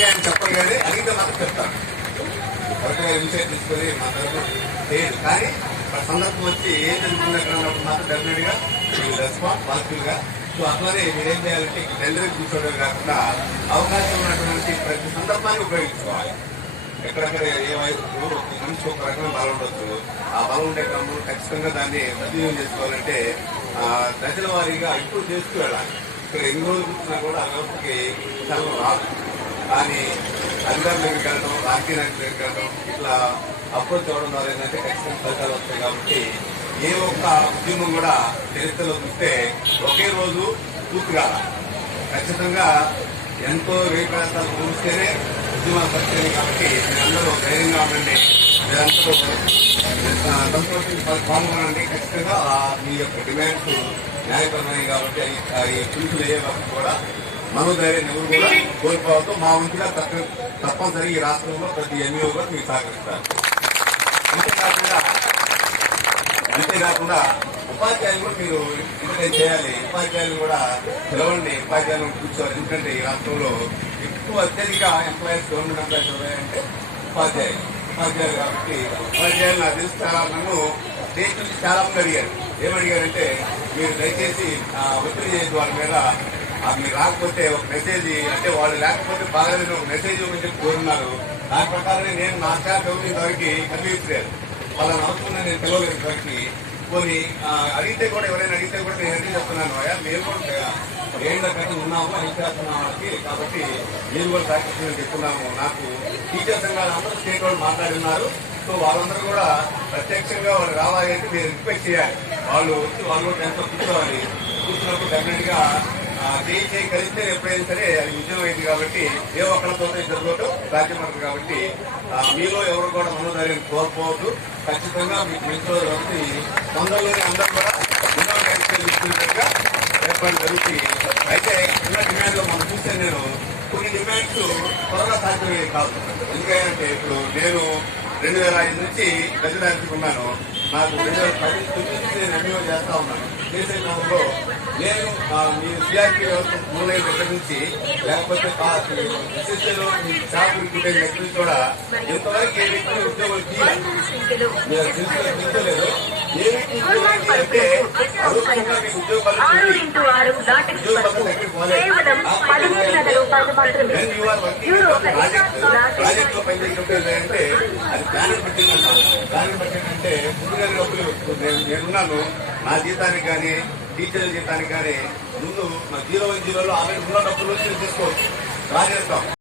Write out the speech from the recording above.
చెప్తారు కరెక్ట్గా ఇన్సైట్ తీసుకొని మా తరఫున చేయదు కానీ సందర్భం వచ్చి ఏం జరుగుతుంది అక్కడ మాత్రం డెఫినెట్గా రెస్పాన్స్ పాజిటివ్గా. సో అట్లానే మీరేం చేయాలంటే టెండర్ కూర్చోవడం కాకుండా అవకాశం ఉన్నటువంటి ప్రతి సందర్భాన్ని ఉపయోగించుకోవాలి. ఎక్కడెక్కడ ఏమైపు మంచి ఒక రకమైన బలం ఉండొచ్చు. ఆ బలం ఉండే క్రమంలో ఖచ్చితంగా దాన్ని సద్వినియోగం చేసుకోవాలంటే దశల వారీగా ఇంప్రూవ్ చేస్తూ వెళ్ళాలి. ఇక్కడ ఎన్ని రోజులు కూర్చున్నా కూడా ఆ వ్యవస్థకి చాలా రాదు. కానీ అధికారుల దగ్గరికి వెళ్ళడం రాజకీయ నాయకుల ఇట్లా అప్రోచ్ అవ్వడం ద్వారా ఏంటంటే ఖచ్చితంగా ఫలితాలు వస్తాయి కాబట్టి ఏ ఒక్క ఉద్యమం కూడా చరిత్రలో చూస్తే ఒకే రోజు పూర్తి ఖచ్చితంగా ఎంతో వేయప్రయాసాలు పూర్తిస్తేనే ఉద్యమాలు సత్యాయి కాబట్టి మీరందరూ ధైర్యంగా ఉండండి. మీరందరూ సంతోషం పాల్గొనండి. ఖచ్చితంగా మీ యొక్క డిమాండ్స్ న్యాయపరమైనవి కాబట్టి అవి అవి పిలుపులు అయ్యే వరకు కూడా మనోధైర్యం ఎవరు కూడా కోల్పోవద్దు. మా వంతుగా తప్ప తప్పనిసరి ఈ రాష్ట్రంలో ప్రతి ఎన్నికలు కూడా మీకు సహకరిస్తారు. అంతేకాకుండా అంతేకాకుండా ఉపాధ్యాయులు కూడా మీరు ఇంటర్ చేయాలి. ఉపాధ్యాయులు కూడా పిలవండి. ఉపాధ్యాయులు కూర్చోవాలి. ఎందుకంటే ఈ రాష్ట్రంలో ఎక్కువ అత్యధిక ఎంప్లాయీస్ గవర్నమెంట్ ఎంప్లాయీస్ ఉన్నాయంటే ఉపాధ్యాయులు. ఉపాధ్యాయులు కాబట్టి ఉపాధ్యాయులు నాకు తెలిసి చాలా నన్ను స్టేట్ నుంచి చాలా మంది అడిగారు. ఏమడిగారంటే మీరు దయచేసి ఆ, ఒత్తిడి చేసి వాళ్ళ మీద మీరు రాకపోతే ఒక మెసేజ్ అంటే వాళ్ళు లేకపోతే బాగాలేదు ఒక మెసేజ్ ఇవ్వమని చెప్పి కోరున్నారు దాని ప్రకారమే నేను నా స్టాఫ్ ఎవరి వరకు కనిపించలేదు. వాళ్ళని అవసరం నేను పిలవలేదు వరకు కొన్ని అడిగితే కూడా ఎవరైనా అడిగితే కూడా నేను ఎందుకు చెప్తున్నాను అయ్యా? మేము కూడా ఏళ్ళ క్రితం ఉన్నాము హెల్త్ చేస్తున్నాం వాళ్ళకి. కాబట్టి మీరు కూడా ప్రాక్టీస్ చెప్తున్నాము. నాకు టీచర్ సంఘాలు అందరూ స్టేట్ వాళ్ళు మాట్లాడున్నారు సో వాళ్ళందరూ కూడా ప్రత్యక్షంగా వాళ్ళు రావాలి అంటే మీరు రిక్వెస్ట్ చేయాలి. వాళ్ళు వచ్చి వాళ్ళు ఎంతో కూర్చోవాలి. కూర్చున్నప్పుడు డెఫినెట్గా చేయి చేయి కలిస్తే ఎప్పుడైనా సరే అది ఉద్యమం అయింది కాబట్టి ఏ ఒక్కరితో ఇద్దరితో సాధ్యపడదు కాబట్టి మీలో ఎవరు కూడా మనోధైర్యం కోల్పోవద్దు. ఖచ్చితంగా మీకు మిగతా వచ్చి తొందరలోనే అందరూ కూడా ఎన్నో ఏర్పాటు జరుగుతుంది. అయితే ఉన్న డిమాండ్లో మనం చూస్తే నేను కొన్ని డిమాండ్స్ త్వరగా సాధ్యమయ్యే కాదు. ఎందుకంటే ఇప్పుడు నేను రెండు వేల ఐదు నుంచి ప్రెసిడెన్సీ ఉన్నాను. నాకు రెండు వేల పది తొమ్మిది నుంచి నేను ఎంఈఓ చేస్తా ఉన్నాను. చేసే క్రమంలో నేను మీ సిఆర్పీ వ్యవస్థ మూలైన దగ్గర నుంచి లేకపోతే ఎస్ఎస్ఏలో మీ షాప్ రిక్రూట్ దగ్గర నుంచి కూడా ఇంతవరకు ఏ వ్యక్తి ఉద్యోగులు తీయాలి ఏ వ్యక్తి అదృష్టంగా ఆరు ఇంటూ ఆరు లాట్ ఉద్యోగపత్రం కేవలం పదిహేను వందల రూపాయలు మాత్రమే యూరో డబ్బులు నేను నేనున్నాను నా జీతానికి కానీ టీచర్ల జీతానికి కానీ ముందు మా జీరో జీరోలో ఆల్రెడీ ఉన్న డబ్బులు వచ్చి తీసుకోవచ్చు రాజేస్తాం చేస్తాం